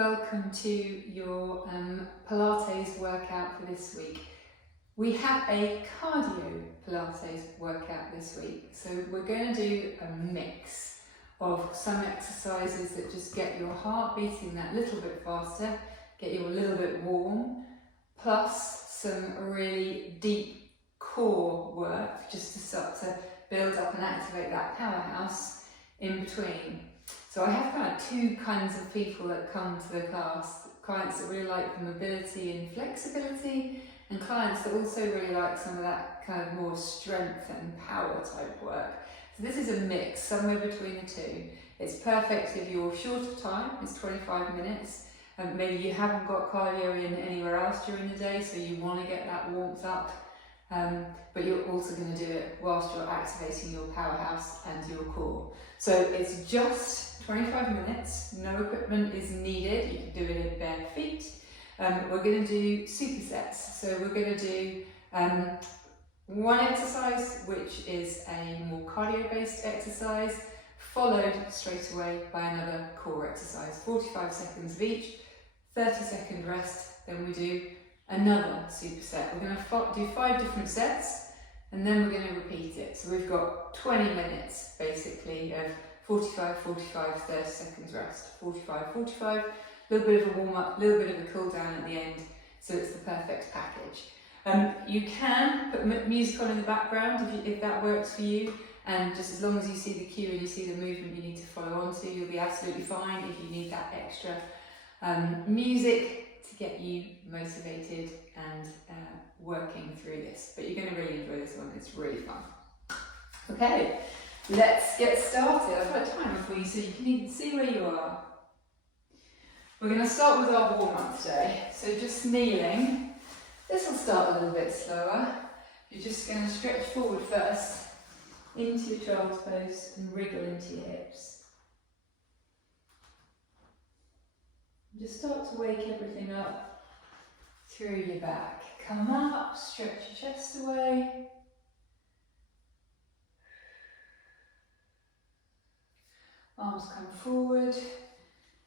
welcome to your Pilates workout for this week. We have a cardio Pilates workout this week, so we're going to do a mix of some exercises that just get your heart beating that little bit faster, get you a little bit warm, plus some really deep core work just to start to build up and activate that powerhouse in between. So I have kind of two kinds of people that come to the class, clients that really like the mobility and flexibility, and clients that also really like some of that kind of more strength and power type work. So this is a mix, somewhere between the two. It's perfect if you're short of time, it's 25 minutes, and maybe you haven't got cardio in anywhere else during the day, so you want to get that warmth up. But you're also going to do it whilst you're activating your powerhouse and your core. So it's just 25 minutes, no equipment is needed, you can do it in bare feet. We're going to do supersets, so we're going to do one exercise which is a more cardio based exercise, followed straight away by another core exercise, 45 seconds of each, 30-second rest, then we do another superset. We're going to do 5 different sets and then we're going to repeat it. So we've got 20 minutes basically of 45, 45, 30 seconds rest, 45, 45, a little bit of a warm up, a little bit of a cool down at the end, so it's the perfect package. You can put music on in the background if that works for you, and just as long as you see the cue and you see the movement you need to follow on to, you'll be absolutely fine. If you need that extra music to get you motivated and working through this, but you're going to really enjoy this one, it's really fun. Okay, let's get started. I've got a timer for you so you can even see where you are. We're going to start with our warm-up today, so just kneeling. This will start a little bit slower. You're just going to stretch forward first into your child's pose and wriggle into your hips. Just start to wake everything up through your back. Come up, stretch your chest away. Arms come forward,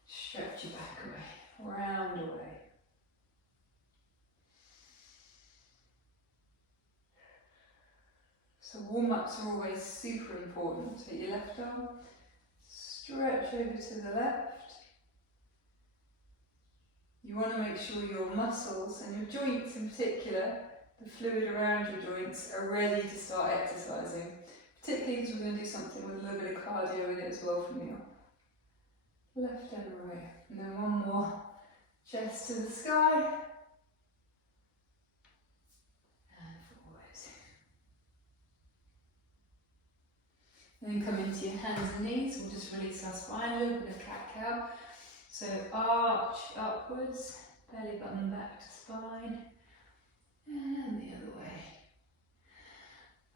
stretch your back away, round away. So warm-ups are always super important. So your left arm, stretch over to the left. You want to make sure your muscles and your joints in particular, the fluid around your joints, are ready to start exercising. Particularly because we're going to do something with a little bit of cardio in it as well from your left and right. And then one more, chest to the sky. And forward. And then come into your hands and knees. We'll just release our spine, a little bit of cat-cow. So arch upwards, belly button back to spine, and the other way.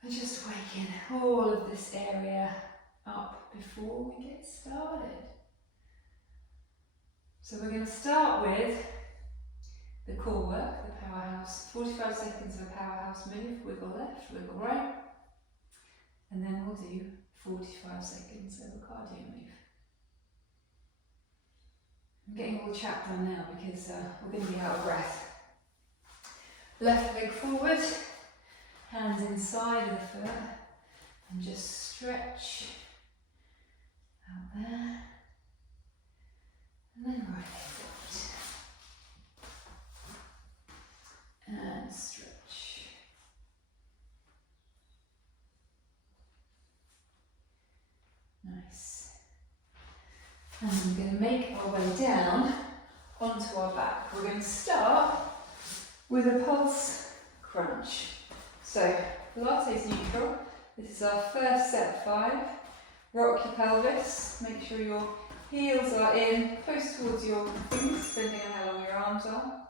And just waking all of this area up before we get started. So we're going to start with the core work, the powerhouse, 45 seconds of a powerhouse move, wiggle left, wiggle right, and then we'll do 45 seconds of a cardio move. I'm getting all chapped on now because we're going to be out of breath. Left leg forward, hands inside of the foot, and just stretch out there, and then right leg forward, and stretch. Nice. And we're going to make our way down onto our back. We're going to start with a pulse crunch. So Pilates neutral. This is our first set 5. Rock your pelvis. Make sure your heels are in close towards your fingers, depending on how long your arms are.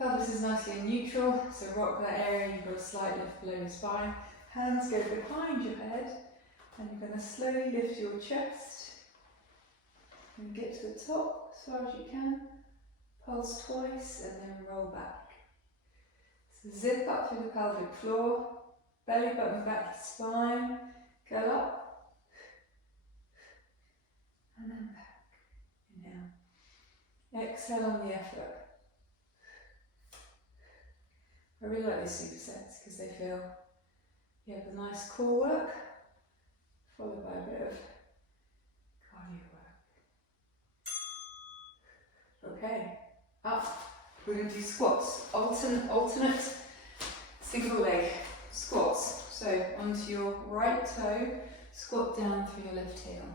Pelvis is nicely in neutral, so rock that area. You've got a slight lift below your spine. Hands go behind your head. And you're going to slowly lift your chest and get to the top as far as you can. Pulse twice and then roll back. So zip up through the pelvic floor, belly button back to spine, go up and then back. Inhale. Exhale on the effort. I really like these supersets because they feel, you have a nice core work, followed by a bit of cardio work. Okay, up. We're going to do squats, alternate single leg squats. So onto your right toe, squat down through your left heel.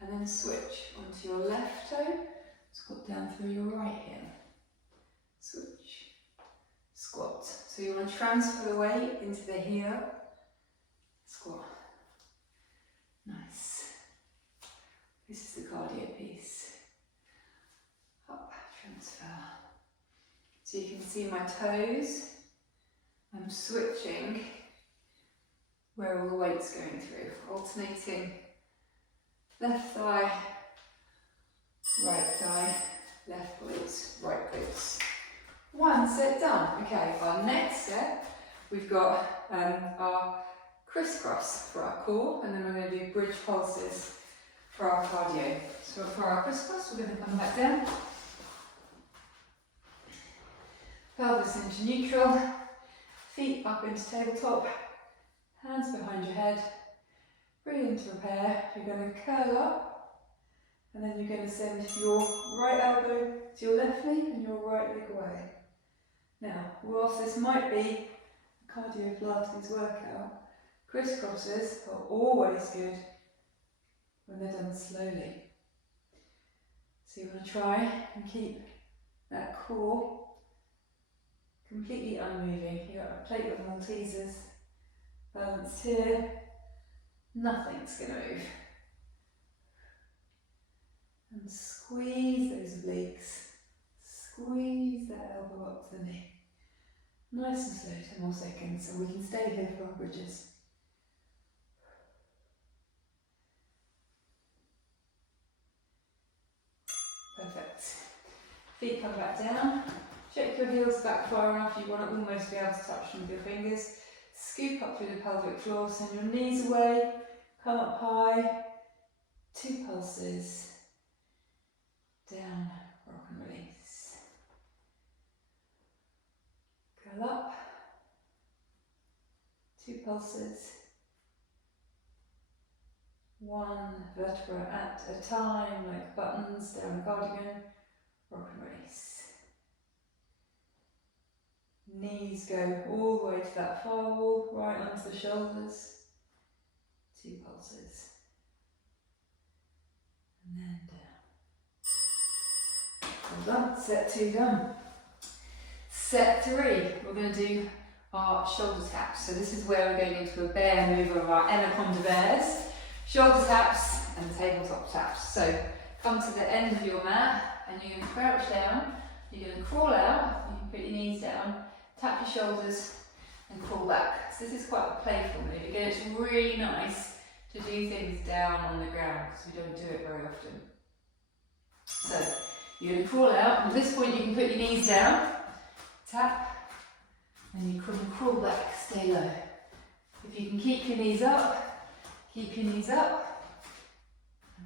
And then switch onto your left toe, squat down through your right heel. Switch, squat. So you want to transfer the weight into the heel, squat. Nice. This is the cardio piece. Up, transfer. So you can see my toes. I'm switching where all the weight's going through, alternating left thigh, right thigh, left glutes, right glutes. One set done. Okay, our next step, we've got our crisscross for our core, and then we're going to do bridge pulses for our cardio. So for our crisscross, we're going to come back down. Pelvis into neutral, feet up into tabletop, hands behind your head. Breathe into repair. You're going to curl up, and then you're going to send your right elbow to your left knee and your right leg away. Now, whilst this might be a cardio Pilates workout, crisscrosses are always good when they're done slowly. So you want to try and keep that core completely unmoving. You've got a plate of Maltesers balanced here. Nothing's going to move. And squeeze those obliques. Squeeze that elbow up to the knee. Nice and slow, 10 more seconds, and we can stay here for our bridges. Perfect. Feet come back down. Check your heels back far enough. You want to almost be able to touch them with your fingers. Scoop up through the pelvic floor, send your knees away, come up high, 2 pulses, down, rock and release. Curl up, 2 pulses, 1 vertebra at a time, like buttons down a cardigan, rock and release. Knees go all the way to that far wall, right onto the shoulders. 2 pulses. And then down. Well done. Set 2 done. Set 3, we're going to do our shoulder taps. So this is where we're going into a bear move of our anaconda bears. Shoulder taps and tabletop taps. So come to the end of your mat and you're going to crouch down. You're going to crawl out. You can put your knees down. Tap your shoulders and crawl back. So this is quite a playful move. Again, it's really nice to do things down on the ground because we don't do it very often. So you're going to crawl out, and at this point you can put your knees down, tap, and you can crawl back, stay low. If you can keep your knees up, and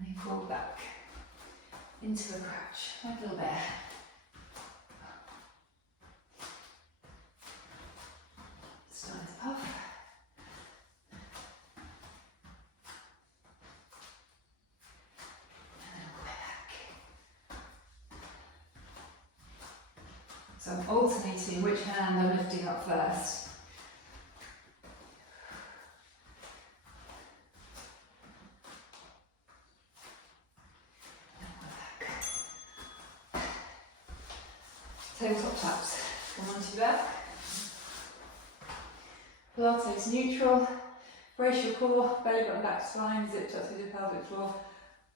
then crawl back into a crouch, like a little bear. Start to puff. And then we'll go back. So I'm alternating which hand I'm lifting up first. And we're back. Tabletop taps. Come onto your back. Pilates neutral, brace your core, belly button back spine, zipped up through the pelvic floor,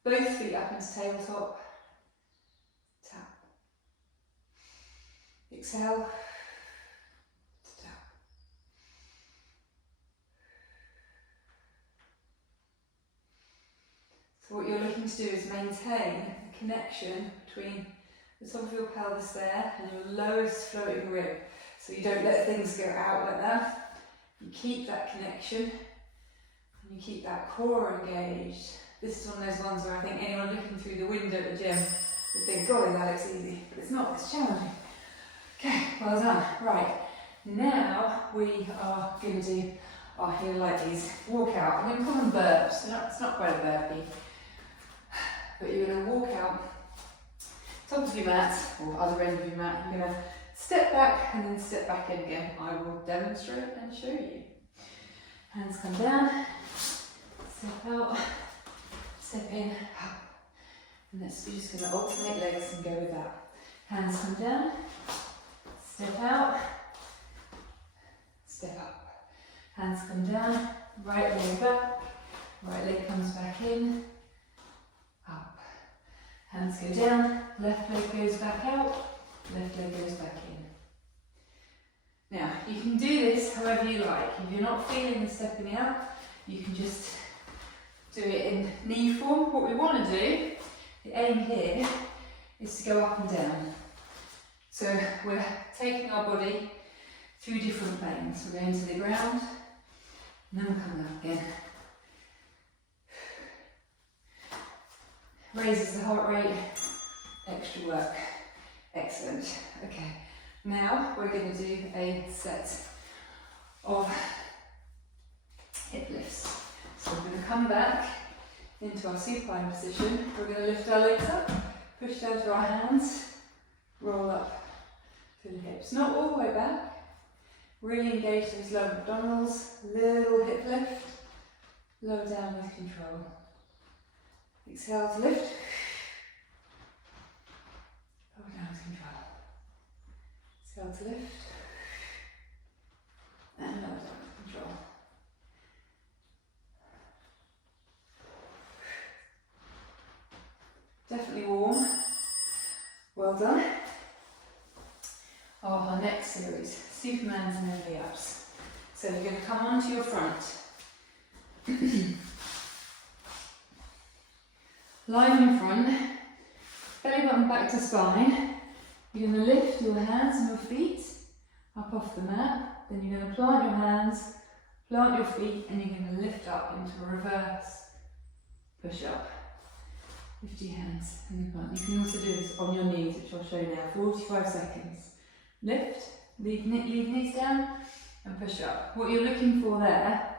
both feet up into tabletop, tap, exhale, tap. So what you're looking to do is maintain a connection between the top of your pelvis there and your lowest floating rib, so you don't let things go out like that. You keep that connection and you keep that core engaged. This is one of those ones where I think anyone looking through the window at the gym You think, golly, that looks easy, but it's not, it's challenging. Okay, well done. Right, now we are going to do our heel like these. Walk out. I'm going to call them burps. It's not quite a burpee, but you're going to walk out, top of your mat, or other end of your mat. You're going to step back and then step back in again. I will demonstrate and show you. Hands come down, step out, step in, up. And we're just going to alternate legs and go with that. Hands come down, step out, step up. Hands come down, right leg back, right leg comes back in, up. Hands go down, left leg goes back out, left leg goes back in. Now, you can do this however you like. If you're not feeling the stepping out, you can just do it in knee form. What we want to do, the aim here, is to go up and down. So we're taking our body through different planes. We're going to the ground, and then we're coming up again. Raises the heart rate, extra work. Excellent. Okay, now we're going to do a set of hip lifts. So we're going to come back into our supine position. We're going to lift our legs up, push down to our hands, roll up to the hips. Not all the way back. Really engage those lower abdominals. Little hip lift. Lower down with control. Exhale to lift. Lower down with control. Exhale to lift. And lower down with control. Definitely warm. Well done. Our next series, Supermans and V-ups. So you're going to come onto your front. Lying in front, belly button back to spine. You're going to lift your hands and your feet up off the mat. Then you're going to plant your hands, plant your feet, and you're going to lift up into a reverse push up. Lift your hands and plant. You can also do this on your knees, which I'll show you now. 45 seconds. Lift, leave knees down, and push up. What you're looking for there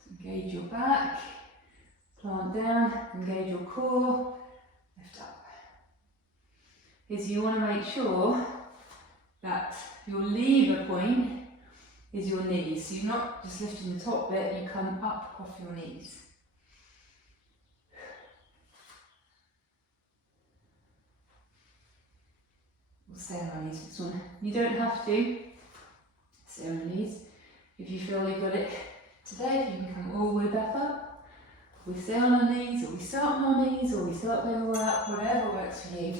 is engage your back, plant down, engage your core, lift up. Is you want to make sure that your lever point is your knees. So you're not just lifting the top bit, you come up off your knees. We'll stay on our knees for this one. You don't have to stay on your knees. If you feel you've got it today, you can come all the way back up. We stay on our knees, or we start on our knees, or we start going all the way up, whatever works for you.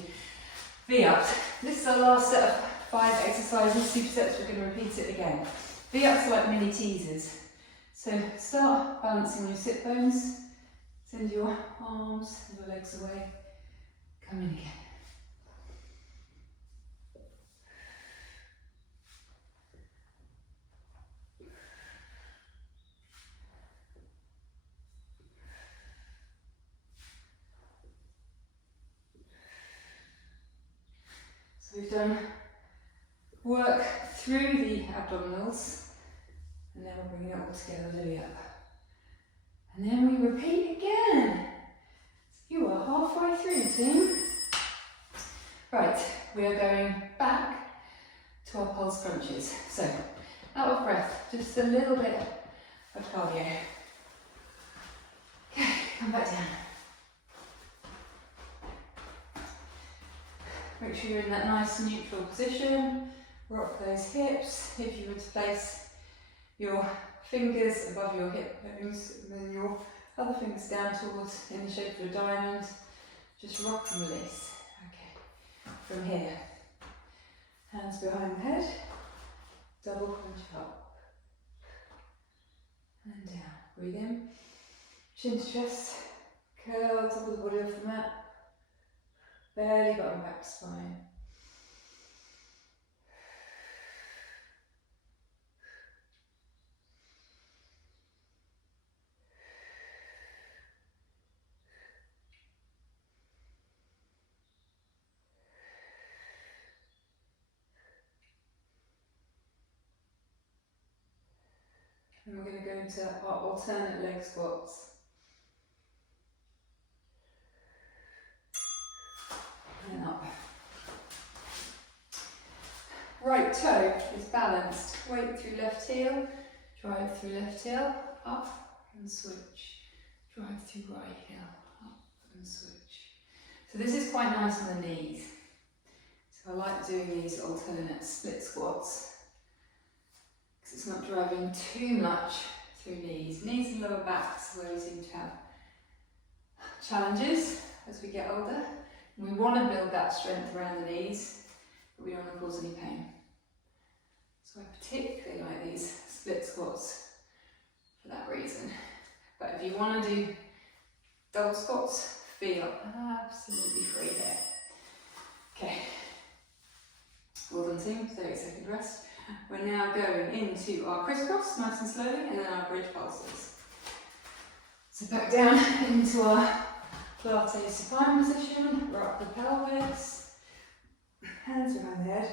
V-ups. This is our last set of 5 exercises, supersets. We're going to repeat it again. V-ups are like mini teasers. So start balancing on your sit bones, send your arms and your legs away, come in again. So we've done work through the abdominals, and then we're bringing it all together, lily up. And then we repeat again. So you are halfway through, team. Right, we are going back to our pulse crunches. So, out of breath, just a little bit of cardio. Okay, come back down. Make sure you're in that nice neutral position. Rock those hips. If you were to place your fingers above your hip bones and then your other fingers down towards in the shape of a diamond, just rock and release. Okay, from here, hands behind the head, double crunch up and down. Breathe in, chin to chest, curl top of the body off the mat. Belly button back to spine. And we're going to go into our alternate leg squats. And up. Right toe is balanced. Weight through left heel, drive through left heel, up and switch. Drive through right heel, up and switch. So this is quite nice on the knees. So I like doing these alternate split squats because it's not driving too much through knees. Knees and lower backs where we seem to have challenges as we get older. And we want to build that strength around the knees, but we don't want to cause any pain. So I particularly like these split squats for that reason. But if you want to do double squats, feel absolutely free here. Okay, well done team, 30-second rest. We're now going into our crisscross, nice and slowly, and then our bridge pulses. So back down into our Pilates supine position, rock the pelvis, hands behind the head.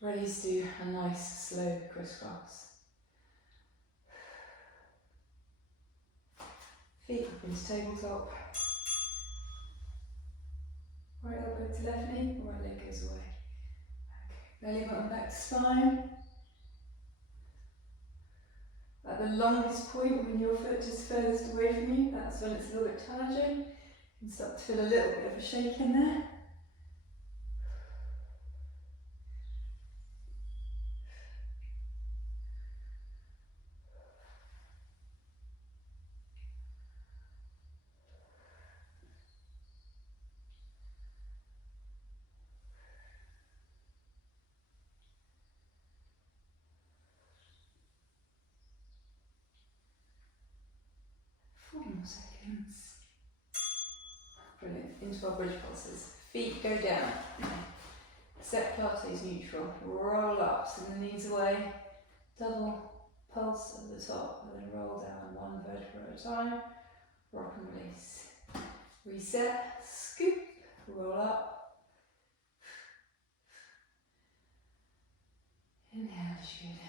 Ready to do a nice slow crisscross. Feet up into tabletop. Right elbow to left knee, right leg goes away. Okay. Belly button back to spine. At the longest point when your foot is furthest away from you, that's when it's a little bit challenging. You can start to feel a little bit of a shake in there. More seconds. Brilliant. Into our bridge pulses. Feet go down. Set Pilates neutral. Roll up, so the knees away. Double pulse at the top, and then roll down one vertebra at a time. Rock and release. Reset. Scoop. Roll up. Inhale as you go down.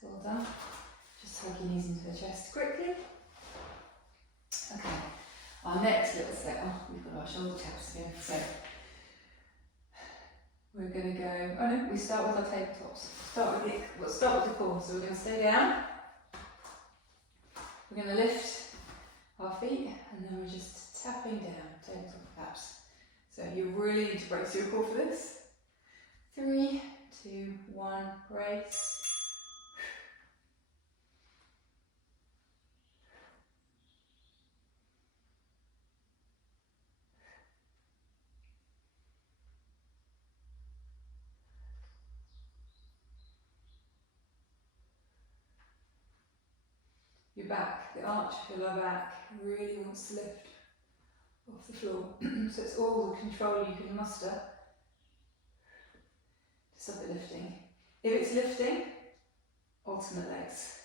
Well done. Just hug your knees into the chest quickly. Okay, our next little set, we've got our shoulder taps again. So we're going to go, oh no, we start with our tabletops. We'll start with the core. So we're going to stay down. We're going to lift our feet and then we're just tapping down, tabletop taps. So you really need to brace your core for this. 3, 2, 1, brace. Your back, the arch of your lower back really wants to lift off the floor. So it's all the control you can muster to stop it lifting. If it's lifting, alternate legs.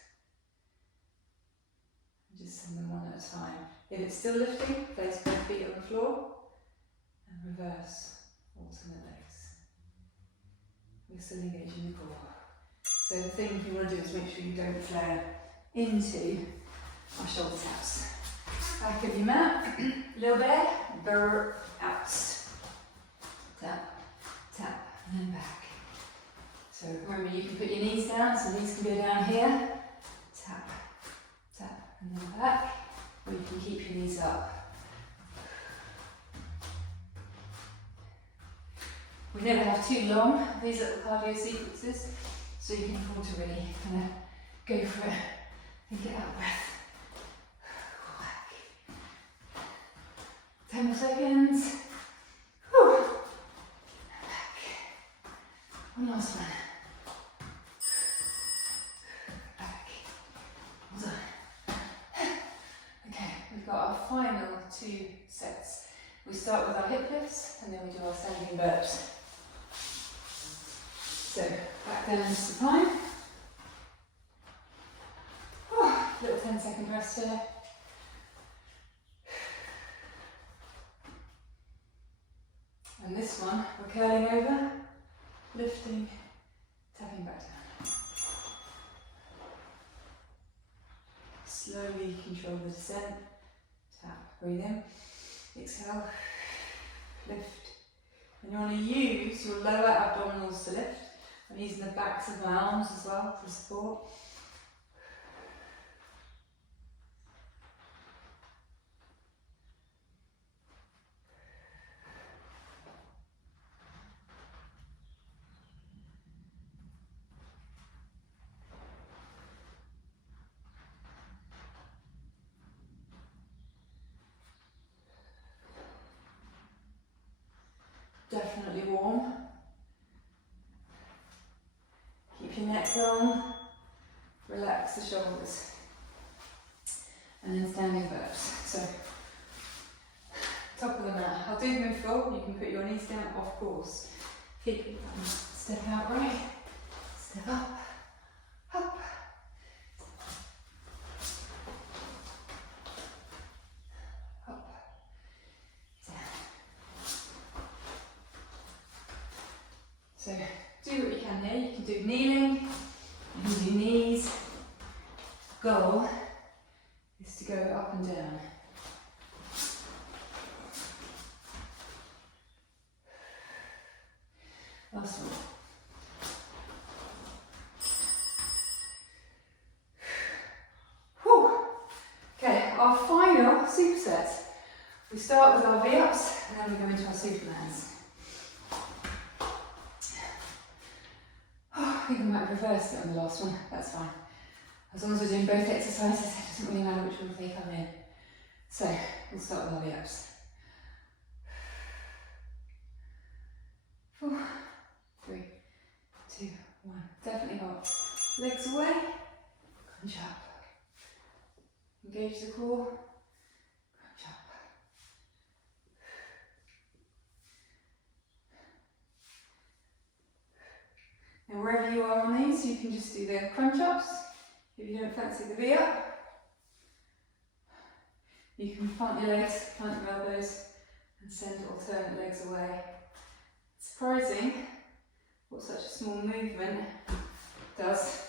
Just send them one at a time. If it's still lifting, place both feet on the floor and reverse, alternate legs. We're still engaging the core. So the thing you want to do is make sure you don't flare into our shoulder taps. Back of your mat, little bear, burr out. Tap, tap, and then back. So remember, you can put your knees down, so knees can go down here. Tap, tap, and then back. Or you can keep your knees up. We never have too long, these little cardio sequences, so you can afford to really kind of go for it. And get out breath. 10 more seconds. Whew. Back. One last one. Back. Well done. Okay, we've got our final 2 sets. We're We start with our hip lifts and then we do our standing burps. So back down into supine. Little 10-second rest here. And this one, we're curling over, lifting, tapping back down. Slowly control the descent. Tap, breathe in, exhale, lift. And you want to use your lower abdominals to lift. I'm using the backs of my arms as well to support. Definitely warm. Keep your neck long. Relax the shoulders. And then standing burps. So, top of the mat. I'll do them in full. You can put your knees down, of course. Feet step out right. Step up. Up. So do what you can here. You can do kneeling, you can do knees. Goal is to go up and down. Last one. Whew. Okay, our final superset. We start with our V-ups and then we go into our Supermans. I think I might have reversed it on the last one, that's fine. As long as we're doing both exercises, it doesn't really matter which one they come in. So, we'll start with our V-ups. 4, 3, 2, 1. Definitely hot. Legs away, crunch up. Engage the core, crunch up. Now wherever you are on these, you can just do the crunch ups. If you don't fancy the V-up, you can plant your legs, plant your elbows, and send alternate legs away. It's surprising what such a small movement does.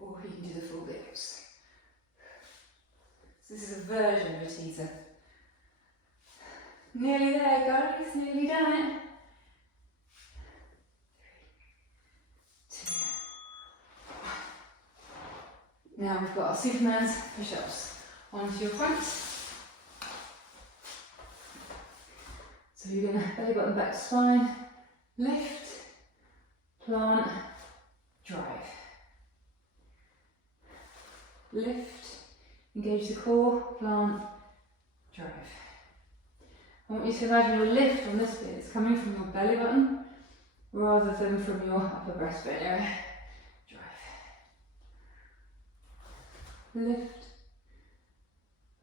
Or you can do the full V-ups. So this is a version of a teaser. Nearly there, guys, nearly done it. 3, 2, 1. Now we've got our Superman's push-ups. Onto your front. So you're going to belly button back to spine, lift, plant, drive. Lift, engage the core, plant, drive. I want you to imagine your lift on this bit is coming from your belly button rather than from your upper breastbone area. Drive. Lift,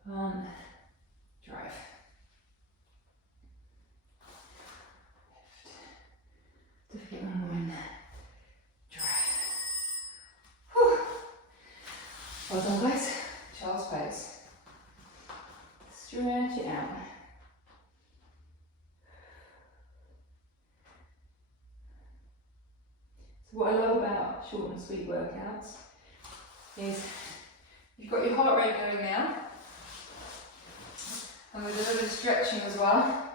plant, drive. Lift. Just get one more in there. Drive. Whew. Well done, guys. Child's pose. Stretch it out. So what I love about short and sweet workouts is you've got your heart rate going now, and with a little bit of stretching as well.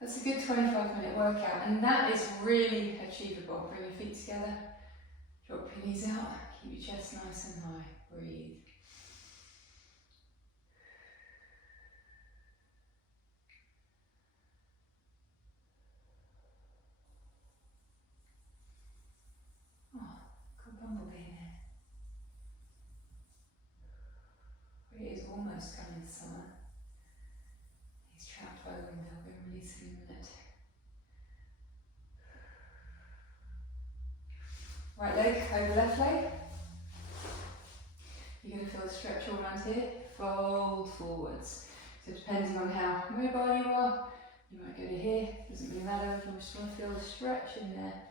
That's a good 25-minute workout, and that is really achievable. Bring your feet together, drop your knees out, keep your chest nice and high, breathe. Oh, got a bumblebee in here. It is almost coming to summer. He's trapped by the window. We'll release him in a minute. Right leg over left leg. You're going to feel a stretch all around here. Fold forwards. So depending on how mobile you are, you might go to here, doesn't really matter, if you just want to feel the stretch in there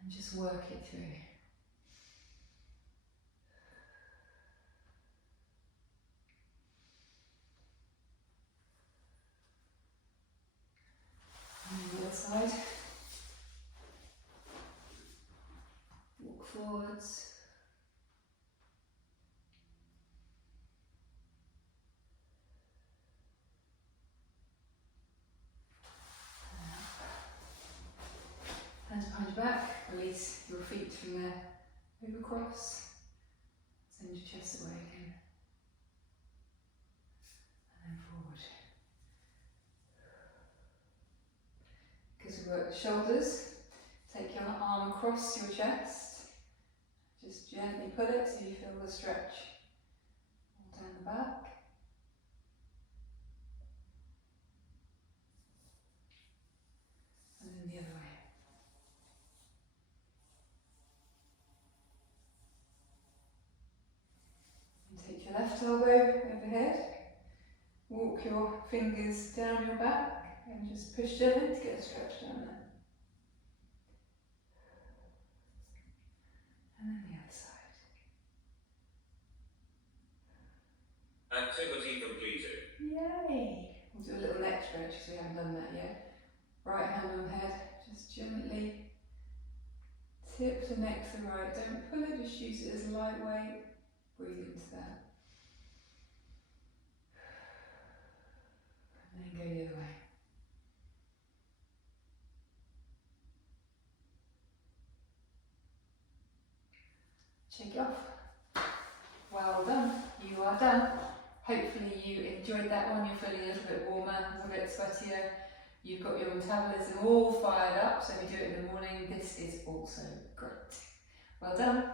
and just work it through. And the other side. Walk forwards. Hands behind your back, release your feet from there, over across, send your chest away again, and then forward. Because we work the shoulders, take your arm across your chest, just gently pull it so you feel the stretch all down the back. And then the other way. Take your left elbow overhead, walk your fingers down your back and just push gently to get a stretch down there. And then the other side. Activity completed. Yay! We'll do a little neck stretch because we haven't done that yet. Right hand on head, just gently tip the neck to the right. Don't pull it, just use it as lightweight. Breathe into that. And then go the other way. Shake it off. Well done. You are done. Hopefully you enjoyed that one. You're feeling a little bit warmer, a little bit sweatier. You've got your metabolism all fired up, so if you do it in the morning, this is also great. Well done.